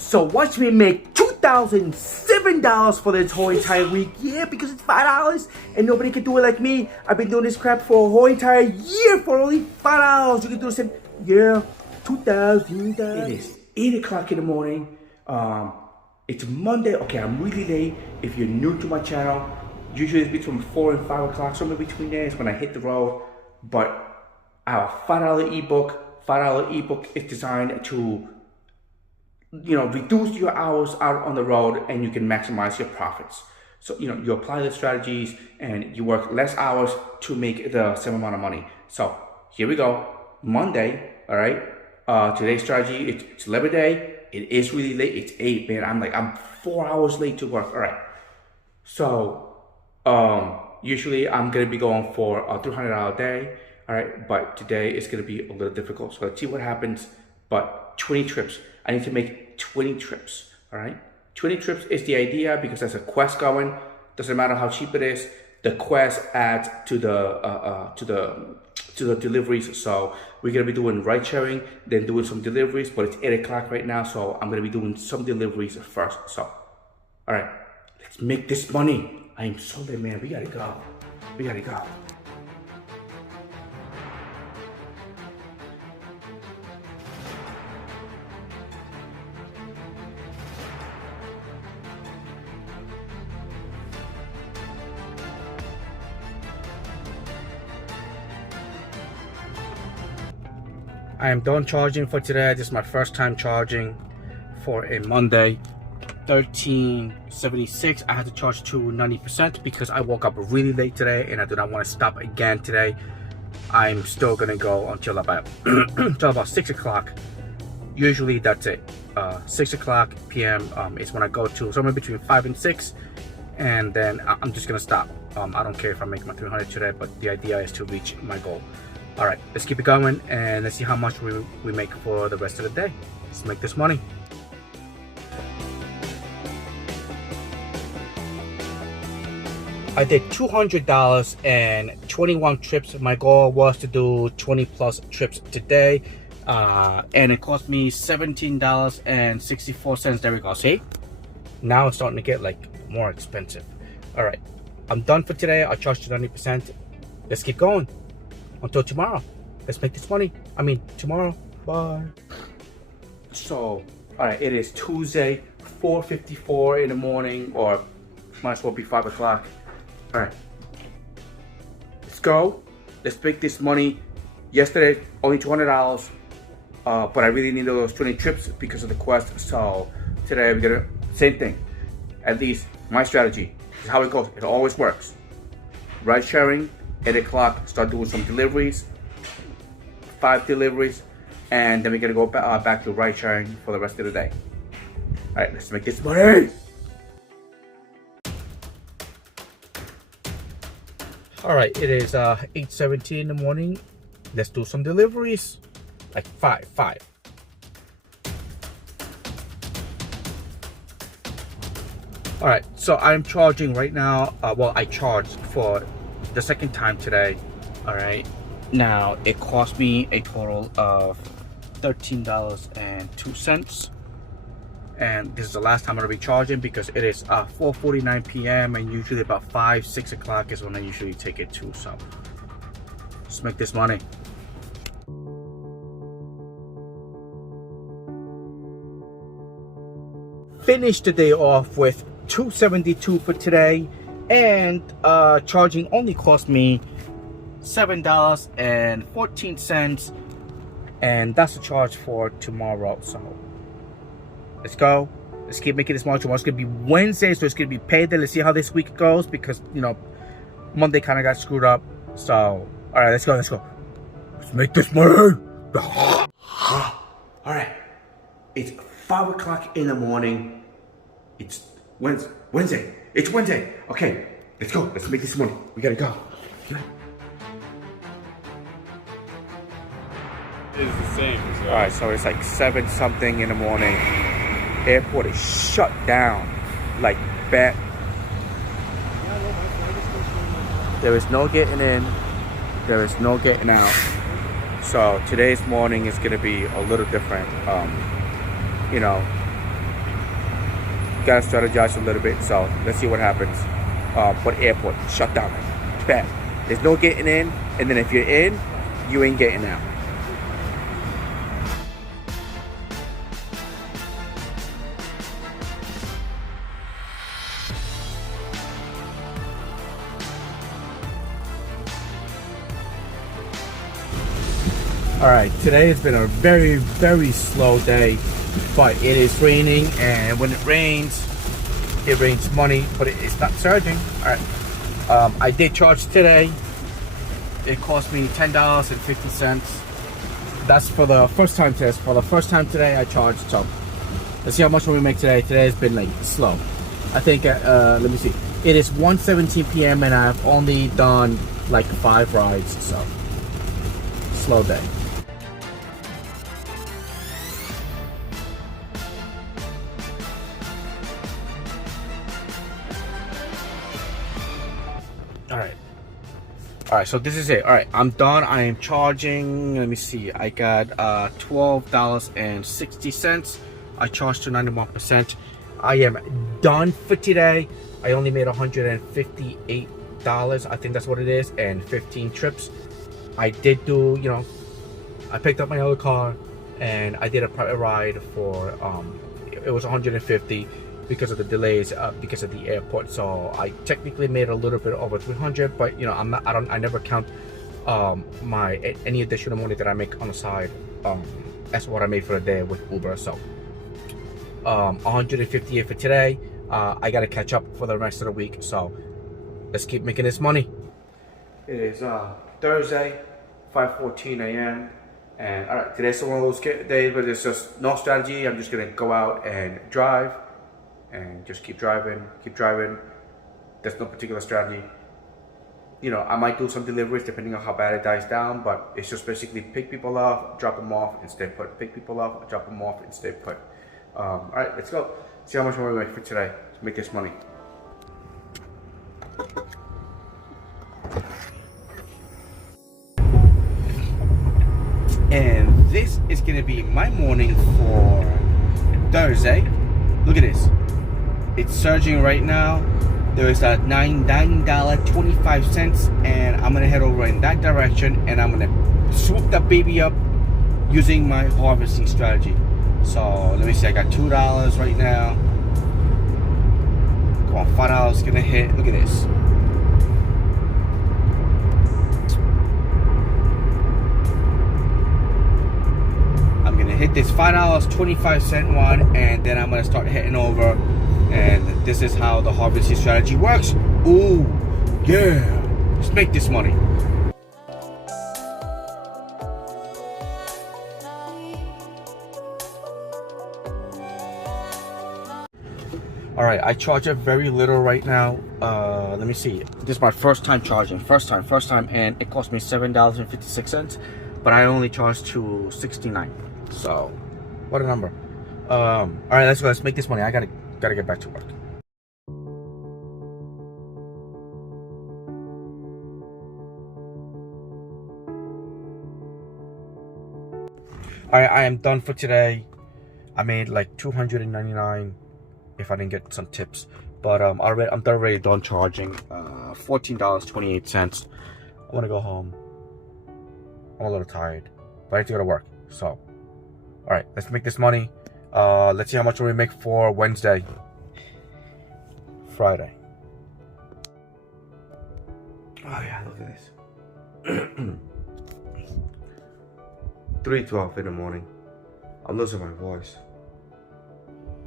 So watch me make $2,007 for this whole entire week. Yeah, because it's $5 and nobody can do it like me. I've been doing this crap for a whole entire year for only $5. You can do the same. Yeah, $2,000. It is 8 o'clock in the morning. It's Monday. Okay, I'm really late. If you're new to my channel, usually it's between 4 and 5 o'clock. Somewhere between there is when I hit the road. But our $5 ebook. $5 ebook is designed to, reduce your hours out on the road and you can maximize your profits. So, you apply the strategies and you work less hours to make the same amount of money. So here we go. Monday, all right. Today's strategy, it's Labor Day. It is really late. It's 8, man. I'm 4 hours late to work. All right. So, usually I'm going to be going for a $300 day. All right. But today it's going to be a little difficult. So let's see what happens. But 20 trips. I need to make 20 trips. All right. 20 trips is the idea because there's a quest going. Doesn't matter how cheap it is. The quest adds to the deliveries. So we're gonna be doing ride sharing, then doing some deliveries. But it's 8 o'clock right now, so I'm gonna be doing some deliveries first. So, all right, let's make this money. I am so late, man. We gotta go. We gotta go. I am done charging for today. This is my first time charging for a Monday. 1376. I had to charge to 90% because I woke up really late today and I do not want to stop again today. I'm still gonna go until about until about 6 o'clock. Usually that's it. 6 o'clock p.m. Is when I go to somewhere between 5 and 6, and then I'm just gonna stop. I don't care if I make my 300 today, but the idea is to reach my goal. All right, let's keep it going and let's see how much we make for the rest of the day. Let's make this money. I did $200 and 21 trips. My goal was to do 20 plus trips today. And it cost me $17.64. There we go, see? Now it's starting to get like more expensive. All right, I'm done for today. I charged to 90%. Let's keep going. Until tomorrow. Let's make this money. Tomorrow. Bye. So, all right, it is Tuesday, 4:54 in the morning, or might as well be 5 o'clock. All right, let's go. Let's make this money. Yesterday, only $200, but I really needed those 20 trips because of the quest. So today we're gonna, same thing. At least my strategy is how it goes. It always works. Ride sharing. 8 o'clock, start doing some deliveries, 5 deliveries, and then we're gonna go back to ride sharing for the rest of the day. All right, let's make this money. All right, it is 8:17 in the morning. Let's do some deliveries, like five. All right, so I'm charging right now. Well, I charged for the second time today. All right, now it cost me a total of $13.02, and this is the last time I'm gonna be charging because it is 4:49 p.m. and usually about 5-6 o'clock is when I usually take it to. So let's make this money. Finish the day off with $272 for today. And charging only cost me $7.14, and that's the charge for tomorrow. So let's go. Let's keep making this money. Tomorrow's gonna be Wednesday, so it's gonna be payday. Let's see how this week goes because Monday kind of got screwed up. So all right, let's go. Let's make this money. All right, it's 5 o'clock in the morning. It's Wednesday. It's Wednesday. Okay, let's go. Let's make this money. We gotta go. It's the same. All right, so it's like 7 something in the morning. Airport is shut down. Like bad. There is no getting in. There is no getting out. So today's morning is gonna be a little different. gotta strategize a little bit. So let's see what happens. But airport shut down. Bad. There's no getting in, and then if you're in, you ain't getting out. Alright, today has been a very, very slow day, but it is raining, and when it rains money, but it's not surging. Alright, I did charge today. It cost me $10.50. That's for the first time test. For the first time today, I charged. So let's see how much we make today. Today has been like slow. I think, let me see. It is 1:17 p.m. and I've only done like 5 rides, so slow day. All right, so this is it. All right, I'm done. I am charging. Let me see. I got $12.60. I charged to 91%. I am done for today. I only made $158. I think that's what it is, and 15 trips. I did do, I picked up my other car, and I did a private ride for it was 150 because of the delays, because of the airport. So I technically made a little bit over 300, but I never count any additional money that I make on the side as what I made for the day with Uber. So 158 for today. I gotta catch up for the rest of the week, so let's keep making this money. It is Thursday, 5:14 a.m. and all right, today's one of those days where there's just no strategy. I'm just gonna go out and drive and just keep driving. There's no particular strategy. I might do some deliveries depending on how bad it dies down, but it's just basically pick people up, drop them off, and stay put. Pick people up, drop them off, and stay put. All right, let's go. See how much more we make for today to make this money. And this is gonna be my morning for Thursday. Look at this. It's surging right now. There is a $9.25, and I'm gonna head over in that direction, and I'm gonna swoop that baby up using my harvesting strategy. So let me see, I got $2 right now. Come on, $5 gonna hit. Look at this. I'm gonna hit this $5.25 one, and then I'm gonna start heading over. And this is how the harvesting strategy works. Ooh, yeah. Let's make this money. All right, I charge it very little right now. Let me see. This is my first time charging. First time, and it cost me $7.56, but I only charged to 69. So, what a number. All right, let's go. Let's make this money. I gotta get back to work. All right, I am done for today. I made like $299 if I didn't get some tips, but I'm already done charging. $14.28. I want to go home. I'm a little tired, but I need to go to work. So, all right, let's make this money. Let's see how much we make for Wednesday. Friday. Oh yeah, look at this. 3:12 in the morning. I'm losing my voice.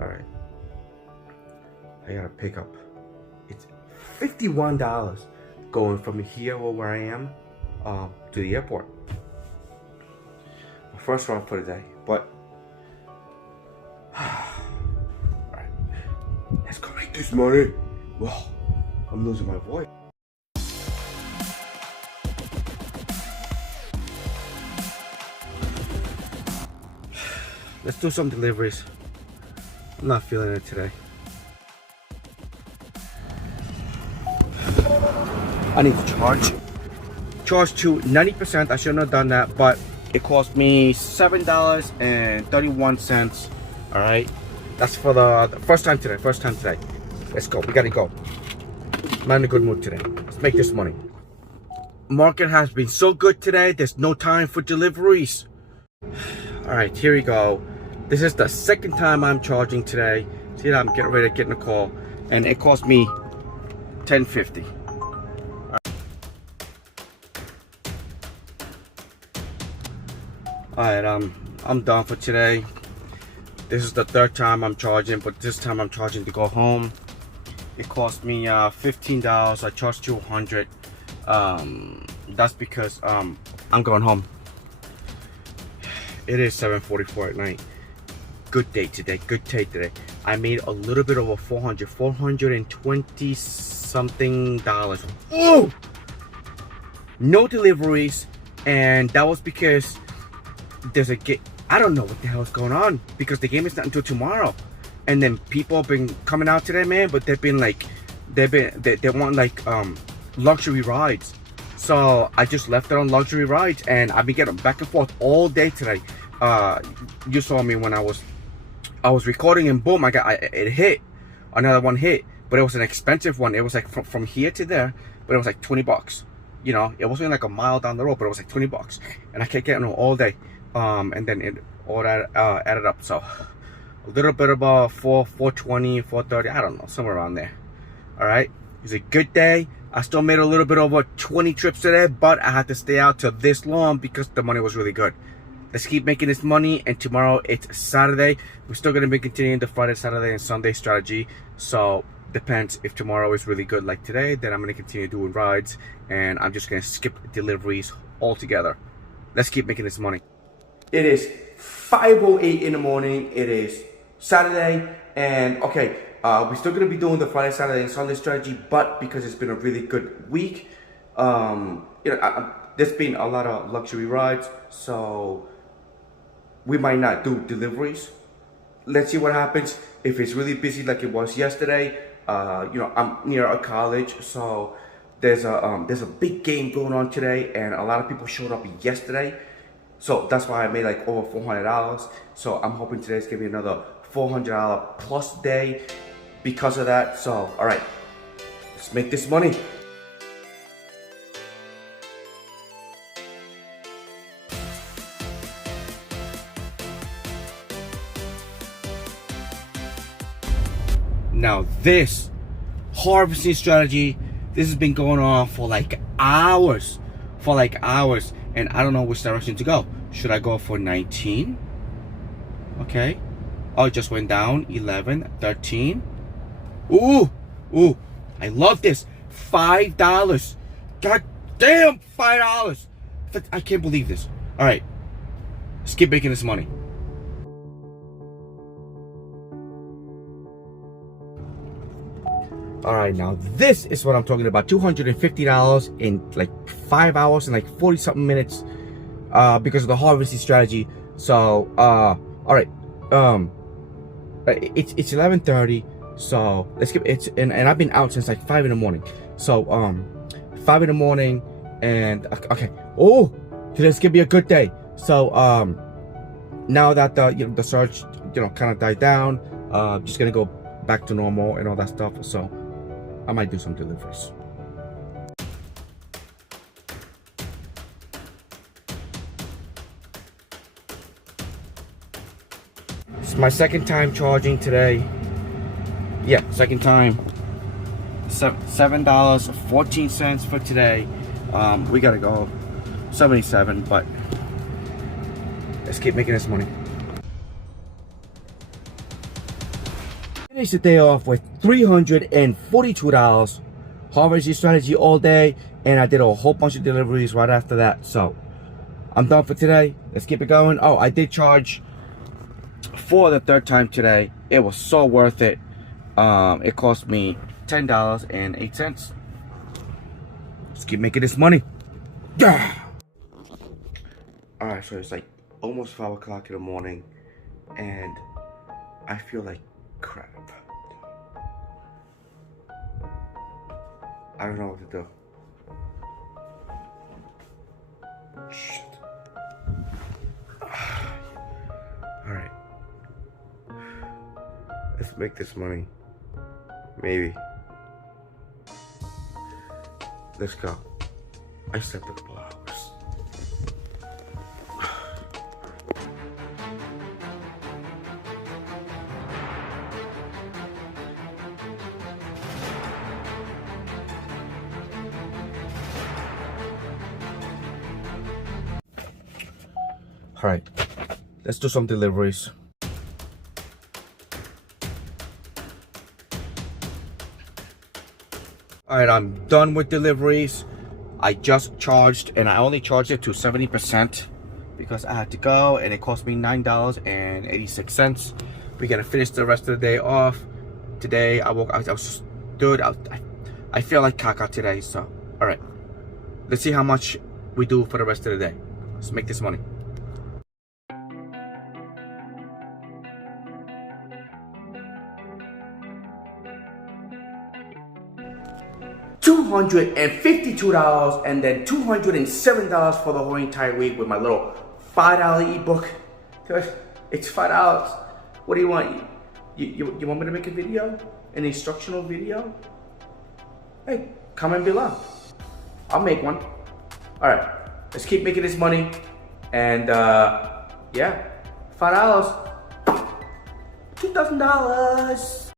Alright. I gotta pick up. It's $51 going from here where I am to the airport. My first run for the day, but alright. Let's go make this money. Whoa, I'm losing my voice. Let's do some deliveries. I'm not feeling it today. I need to charge to 90%. I shouldn't have done that, but it cost me $7.31. All right, That's for the first time today. Let's go. We gotta go. I'm in a good mood today. Let's make this money. Market has been so good today. There's no time for deliveries. All right, here we go. This is the second time I'm charging today. See, I'm getting ready to get in a call, and it cost me $10.50. All right, I'm done for today. This is the third time I'm charging, but this time I'm charging to go home. It cost me $15. I charged $200. That's because I'm going home. It is 7:44 at night. Good day today. I made a little bit over $420 something. Ooh! No deliveries, and that was because there's a game. I don't know what the hell is going on, because the game is not until tomorrow. And then people have been coming out today, man, but they want like luxury rides. So I just left it on luxury rides, and I've been getting back and forth all day today. You saw me when I was recording, and boom, it hit. Another one hit, but it was an expensive one. It was like from here to there, but it was like $20. You know, it wasn't like a mile down the road, but it was like $20, and I kept getting them all day. And then it all that added up, so a little bit about 420, 430, I don't know, somewhere around there. All right, it was a good day. I still made a little bit over 20 trips today, but I had to stay out till this long because the money was really good. Let's keep making this money, and tomorrow it's Saturday. We're still going to be continuing the Friday, Saturday, and Sunday strategy. So depends. If tomorrow is really good like today, then I'm going to continue doing rides, and I'm just going to skip deliveries altogether. Let's keep making this money. It is 5:08 in the morning. It is Saturday, and okay, we're still going to be doing the Friday, Saturday, and Sunday strategy, but because it's been a really good week, there's been a lot of luxury rides, so we might not do deliveries. Let's see what happens. If it's really busy like it was yesterday, I'm near a college, so there's a big game going on today, and a lot of people showed up yesterday. So that's why I made like over $400. So I'm hoping today's gonna be another $400 plus day because of that. So, all right, let's make this money. Now this harvesting strategy, this has been going on for like hours. And I don't know which direction to go. Should I go for 19? Okay. Oh, it just went down. 11, 13. Ooh, I love this. $5. God damn, $5. I can't believe this. All right, let's keep making this money. All right, now this is what I'm talking about. $250 in like 5 hours and like 40 something minutes, because of the harvesting strategy. So, all right, it's 11:30. So let's get it. And I've been out since like 5 in the morning. So 5 in the morning, and okay. Oh, today's gonna be a good day. So now that the surge kind of died down, just gonna go back to normal and all that stuff. So I might do some deliveries. It's my second time charging today. Yeah, second time. $7.14 for today. We gotta go 77, but let's keep making this money. Finish the day off with $342. Harvesting strategy all day, and I did a whole bunch of deliveries right after that. So I'm done for today. Let's keep it going. Oh, I did charge for the third time today. It was so worth it. It cost me $10.08. Let's keep making this money. Yeah. All right, so it's like almost 5 o'clock in the morning, and I feel like crap. I don't know what to do. Shit. All right. Let's make this money. Maybe. Let's go. I slept a couple hours. All right, let's do some deliveries. All right, I'm done with deliveries. I just charged, and I only charged it to 70% because I had to go, and it cost me $9.86. We gotta finish the rest of the day off. Today, I was just, dude, I feel like caca today, so, all right. Let's see how much we do for the rest of the day. Let's make this money. $252 and then $207 for the whole entire week with my little $5 ebook. It's $5. What do you want? You want me to make a video? An instructional video? Hey, comment below. I'll make one. All right, let's keep making this money. And yeah, $5, $2,000.